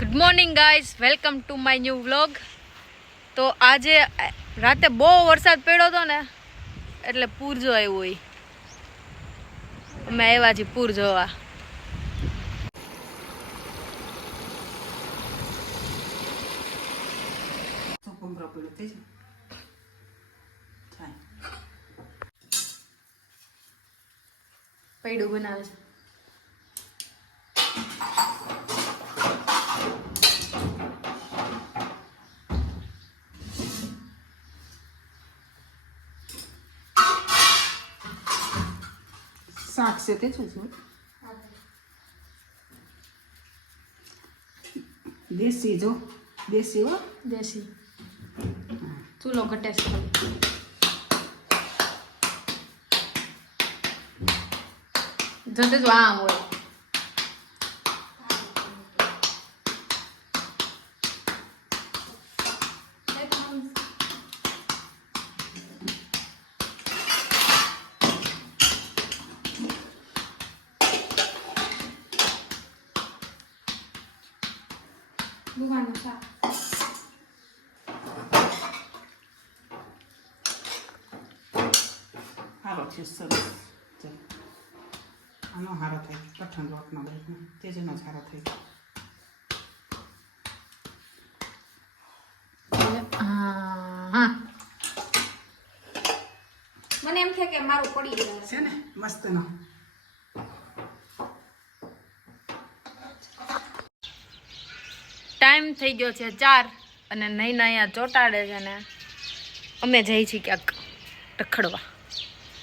Good morning guys, welcome to my new vlog. તો આજે રાતે બહુ વરસાદ પડ્યો હતો ને, એટલે પૂર જો આવ્યું હોય. અમે આવ્યા છીએ પૂર જોવા. પૈડું બનાવે છે. શાક છે તે શું દેશી જો દેશી હો દેશી ચૂલો ઘટે છે. જતે જો આમ હોય. સારો છે સરસ આનો સારો થાય કઠણ લોટનો બેટનો તેજનો સારો થાય. મને એમ થાય કે મારું પડી ગયું છે ને મસ્તનો. ટાઈમ થઈ ગયો છે 4 અને નહીં અહીંયા ચોટાડે છે ને અમે જઈ છીએ ક્યાંક રખડવા.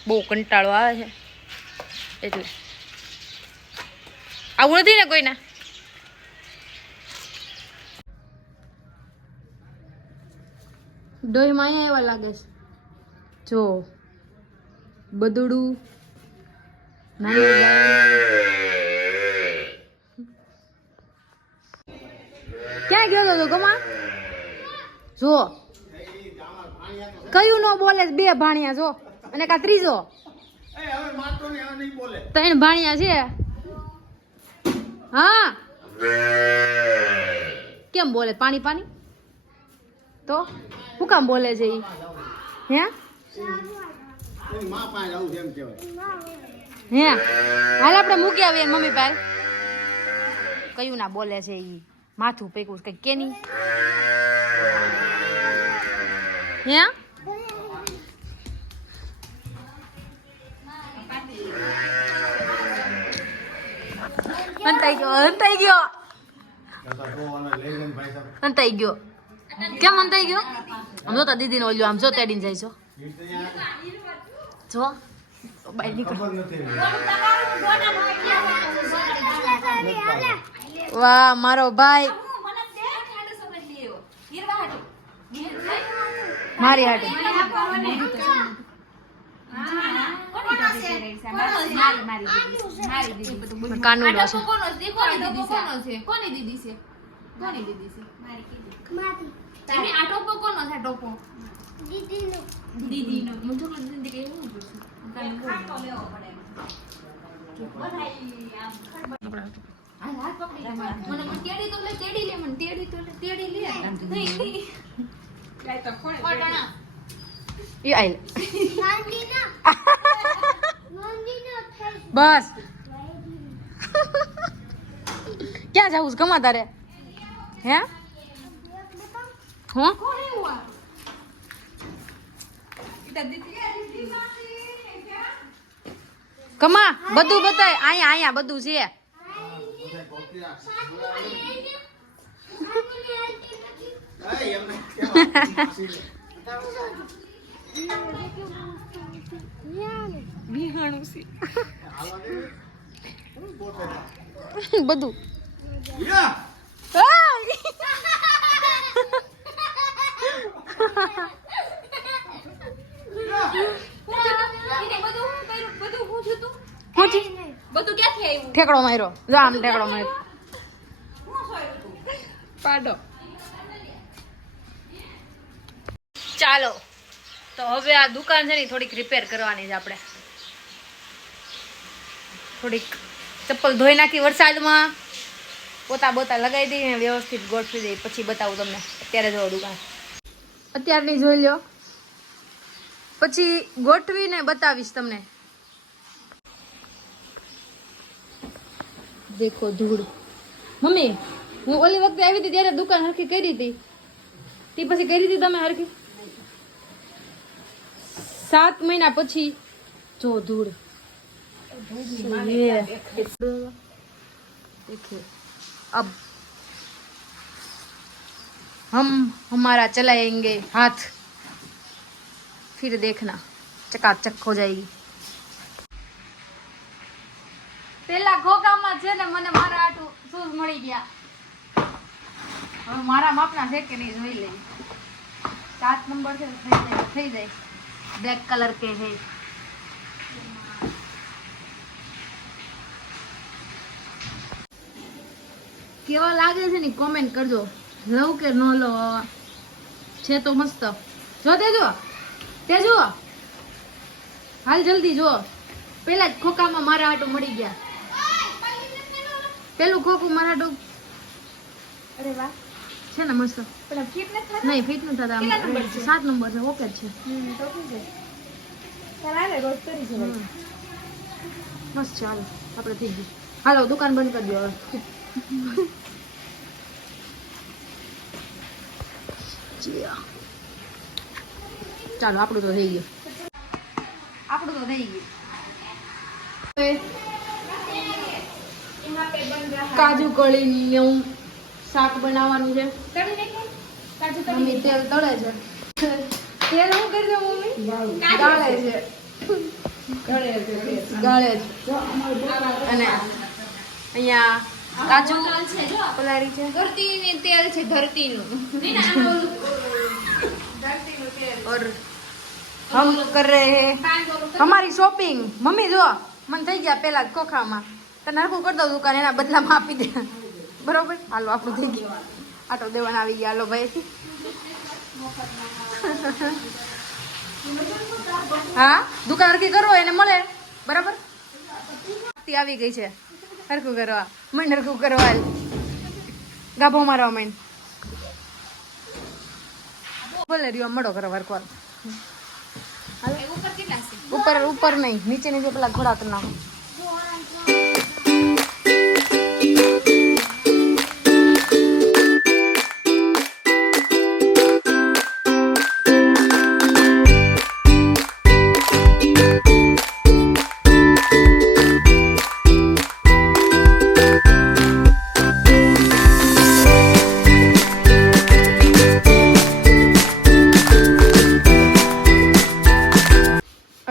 બહુ કંટાળો આવે છે એટલે આવું નથી ને કોઈને. ડોહીમાં અહીંયા એવા લાગે છે જો બદડું નાની ક્યાં ગયો હતો ગમા જો કયું નો બોલે બે ભાણિયા જો અને કા ત્રીજો ત્રણ ભાણિયા છે. હા કેમ બોલે પાણી પાણી તો શું કામ બોલે છે ઈ હે હે હાલ આપણે મૂકી આવીએ મમ્મી પાસે. કયું ના બોલે છે ઈ માથું પેકું કઈ કે નહીં હે અંતાઈ ગયો કેમ અંતાઈ ગયો. આમ જોતા દીદી નો ઓલ્યો આમ જો તેડીને જાય છો જો બાય નીકળ. વાહ મારો ભાઈ મારી હાટે કાનુડો છે. કોની દીદી છે તમે આ ટોપો કોનો છે ટોપો દીદીનો મને તો દીદી કે એવું પૂછું ખાટો લેવો પડે આ હાથ પકડી મને તેડી તો લે તેડી લે મને તેડી તો લે તેડી લે નહીં લાય તો ખોટણા એ આઈ બસ ક્યાં જાવું છે ગમા તારે હે હું કમા બધું બતાય અહીંયા અહીંયા બધું છે. બધું ઠેકડો માર્યો જો આમ ઠેકડો માર્યો પાડો. ચાલો તો હવે આ દુકાન છે ને થોડીક રિપેર કરવાની છે આપણે. થોડીક ચપ્પલ ધોઈ નાખી વરસાદમાં પોતા બોતા લગાવી દઈને વ્યવસ્થિત ગોઠવી દઈ, પછી બતાવું તમને. અત્યારે જો દુકાન અત્યારની જોઈ લો, પછી ગોઠવીને બતાવીશ તમને. દેખો ધૂળ. મમ્મી હું ઓલી વખતે આવી હતી ત્યારે દુકાન હરખી કરી હતી, તે પછી કરી હતી તમે હરખી? 7 મહિના પછી જો ધૂળ. देखिए अब हम हमारा चलाएंगे हाथ, फिर देखना चकाचक हो जाएगी. પેલા ખોખામાં છે ને મને મારા આટું શૂઝ મળી ગયા. હવે મારા માપના છે કે નહીં જોઈ લઈ. 7 નંબર છે, થઈ જાય. બ્લેક કલર કે છે. કેવા લાગે છે ને કોમેન્ટ કરજો. લવ કે ન લો, છે તો મસ્ત. જો તે જો હાલ જલ્દી જો. પેલા જ ખોખામાં મારા આટું મળી ગયા. પેલું ખોખું મારા આટું. અરે વાહ, છે ને મસ્ત. પણ ફિટ નથી થતા. નહીં ફિટ નથી થતા. 7 નંબર છે. ઓકે જ છે. તો શું છે? ચાલે રોજ કરી છે. બસ ચાલો આપણે થઈ ગયું. હાલો દુકાન બંધ કરી દો હવે. ચાલો આપણું તો થઈ ગયું. કાજુ કળીનું શાક બનાવવાનું છે. મમ્મી તેલ તળે છે. તેલ હું કરી દઉં મમ્મી? ગાળે છે. અને અહીંયા કાજુ પલાળી છે. ધરતીનું તેલ છે, ધરતીનું. और हम कर रहे हैं हमारी शॉपिंग. मम्मी જો મને થઈ ગયા પેલા જ ખોખામાં. તને હરખું કરી દઉં દુકાન, એના બદલામાં આપી દે. બરોબર હાલો આપણું થઈ ગયું. આટો દેવાના આવી ગયા. હાલો ભાઈ. હા દુકાન હરખી કરો એને મળે. બરાબર આવી ગઈ છે હરખું કરવા. મંડ હરખું કરવા ગાભો મારવા માંડ. બોલે રહ્યો મળો કરવા હરખો. ઉપર ઉપર નહીં, નીચે નીચે પેલા ઘોડા કરી નાખો.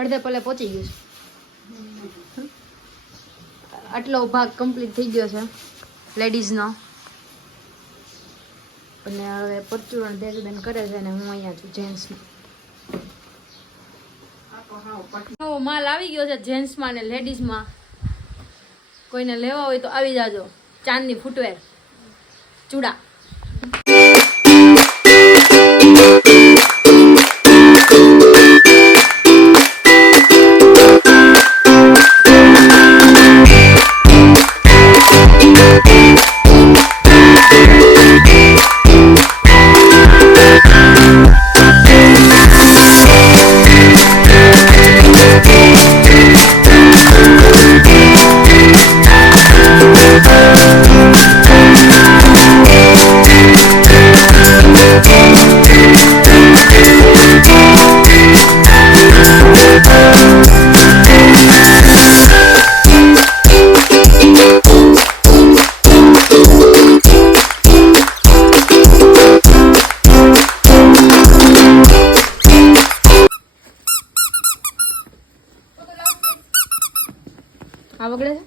અડધે પલે પહોંચી ગયું છે. આટલો ભાગ કમ્પ્લીટ થઈ ગયો છે લેડીઝનો. અને હવે પરચુરણ બેન કરે છે ને હું અહીંયા છું જેન્ટ્સમાં. નવો માલ આવી ગયો છે જેન્ટ્સમાં ને લેડીઝમાં. કોઈને લેવા હોય તો આવી જાજો. ચાંદની ફૂટવેર, ચૂડા. આ વગડે છે.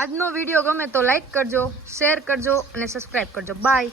આજનો વિડીયો ગમે તો લાઈક કરજો, શેર કરજો અને સબસ્ક્રાઈબ કરજો. બાય.